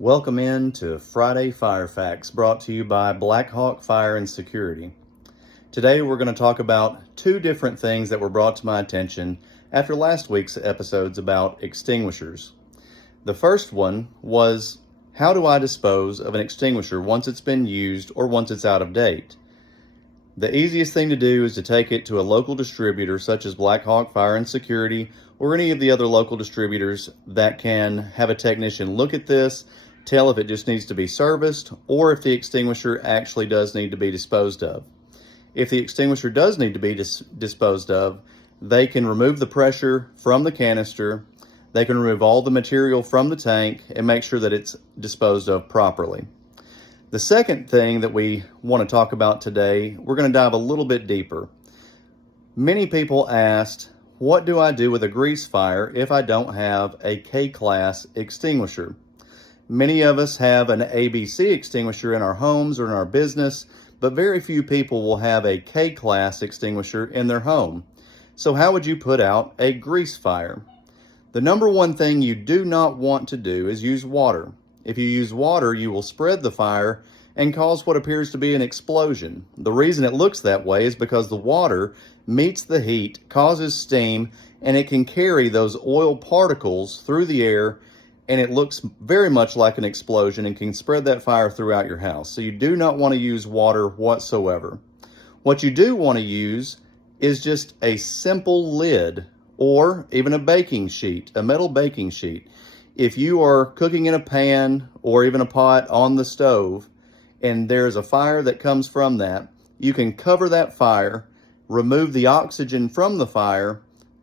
Welcome in to Friday Fire Facts, brought to you by Black Hawk Fire and Security. Today we're going to talk about two different things that were brought to my attention after last week's episodes about extinguishers. The first one was, how do I dispose of an extinguisher once it's been used or once it's out of date? The easiest thing to do is to take it to a local distributor such as Black Hawk Fire and Security or any of the other local distributors that can have a technician look at this, tell if it just needs to be serviced or if the extinguisher actually does need to be disposed of. If the extinguisher does need to be disposed of, they can remove the pressure from the canister, they can remove all the material from the tank and make sure that it's disposed of properly. The second thing that we want to talk about today, we're going to dive a little bit deeper. Many people asked, what do I do with a grease fire if I don't have a K-class extinguisher? Many of us have an ABC extinguisher in our homes or in our business, but very few people will have a K-class extinguisher in their home. So how would you put out a grease fire? The number one thing you do not want to do is use water. If you use water, you will spread the fire and cause what appears to be an explosion. The reason it looks that way is because the water meets the heat, causes steam, and it can carry those oil particles through the air, and it looks very much like an explosion and can spread that fire throughout your house. So you do not want to use water whatsoever. What you do want to use is just a simple lid or even a baking sheet, a metal baking sheet. If you are cooking in a pan or even a pot on the stove and there's a fire that comes from that, you can cover that fire, remove the oxygen from the fire,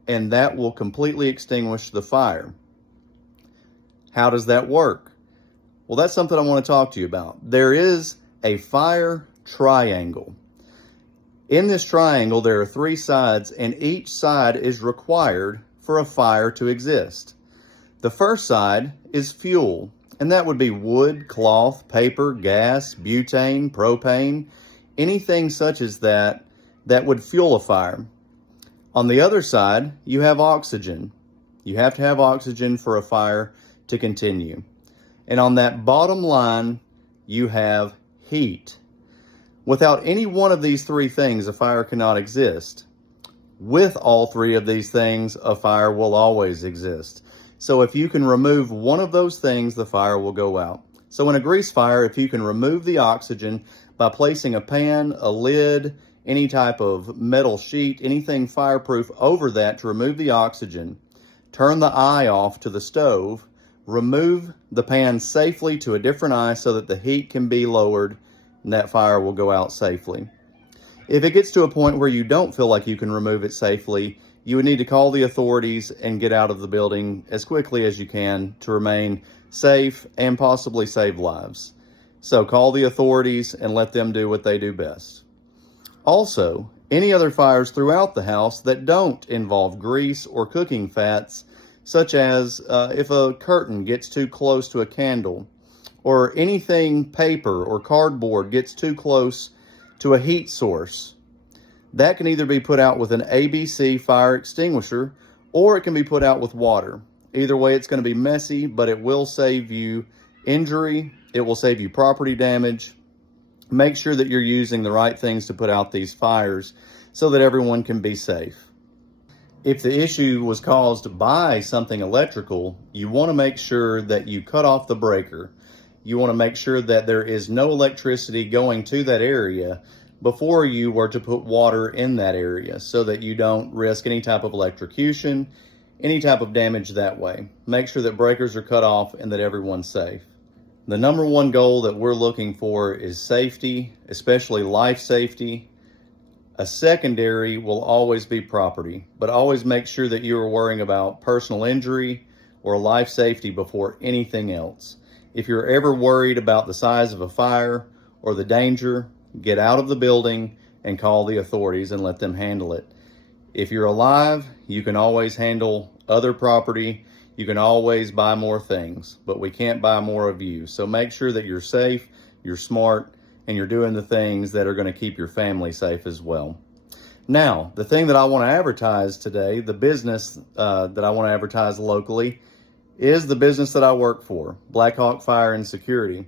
and that will completely extinguish the fire. How does that work? Well, that's something I want to talk to you about. There is a fire triangle. In this triangle, there are three sides, and each side is required for a fire to exist. The first side is fuel, and that would be wood, cloth, paper, gas, butane, propane, anything such as that would fuel a fire. On the other side, you have oxygen. You have to have oxygen for a fire to continue. And on that bottom line, you have heat. Without any one of these three things, a fire cannot exist. With all three of these things, a fire will always exist. So if you can remove one of those things, the fire will go out. So in a grease fire, if you can remove the oxygen by placing a pan, a lid, any type of metal sheet, anything fireproof over that to remove the oxygen, turn the eye off to the stove, remove the pan safely to a different eye so that the heat can be lowered and that fire will go out safely. If it gets to a point where you don't feel like you can remove it safely, you would need to call the authorities and get out of the building as quickly as you can to remain safe and possibly save lives. So call the authorities and let them do what they do best. Also, any other fires throughout the house that don't involve grease or cooking fats, such as if a curtain gets too close to a candle, or anything paper or cardboard gets too close to a heat source, that can either be put out with an ABC fire extinguisher or it can be put out with water. Either way, it's going to be messy, but it will save you injury. It will save you property damage. Make sure that you're using the right things to put out these fires so that everyone can be safe. If the issue was caused by something electrical, you want to make sure that you cut off the breaker. You want to make sure that there is no electricity going to that area before you were to put water in that area so that you don't risk any type of electrocution, any type of damage that way. Make sure that breakers are cut off and that everyone's safe. The number one goal that we're looking for is safety, especially life safety. A secondary will always be property, but always make sure that you are worrying about personal injury or life safety before anything else. If you're ever worried about the size of a fire or the danger, get out of the building and call the authorities and let them handle it. If you're alive, you can always handle other property. You can always buy more things, but we can't buy more of you. So make sure that you're safe, you're smart, and you're doing the things that are going to keep your family safe as well. Now, the thing that I want to advertise today, the business that I want to advertise locally, is the business that I work for, Black Hawk Fire and Security.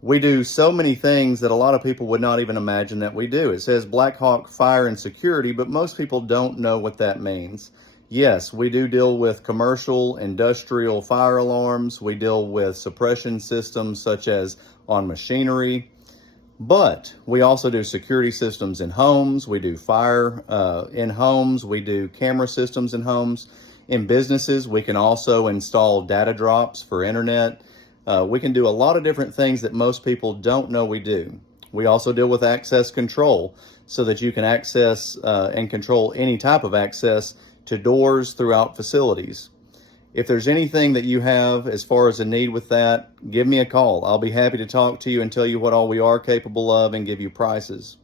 We do so many things that a lot of people would not even imagine that we do. It says Black Hawk Fire and Security, but most people don't know what that means. Yes, we do deal with commercial, industrial fire alarms. We deal with suppression systems such as on machinery, but we also do security systems in homes. We do fire in homes. We do camera systems in homes. In businesses, we can also install data drops for internet. We can do a lot of different things that most people don't know we do. We also deal with access control so that you can access and control any type of access to doors throughout facilities. If there's anything that you have as far as a need with that, give me a call. I'll be happy to talk to you and tell you what all we are capable of and give you prices.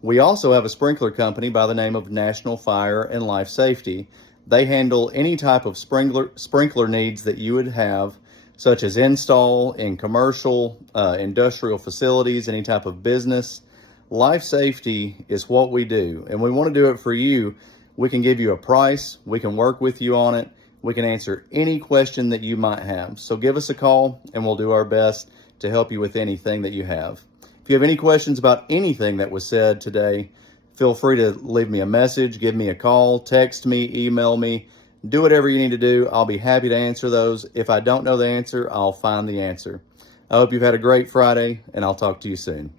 We also have a sprinkler company by the name of National Fire and Life Safety. They handle any type of sprinkler needs that you would have, such as install in commercial, industrial facilities, any type of business. Life safety is what we do, and we want to do it for you. We can give you a price. We can work with you on it. We can answer any question that you might have. So give us a call, and we'll do our best to help you with anything that you have. If you have any questions about anything that was said today, feel free to leave me a message, give me a call, text me, email me. Do whatever you need to do. I'll be happy to answer those. If I don't know the answer, I'll find the answer. I hope you've had a great Friday, and I'll talk to you soon.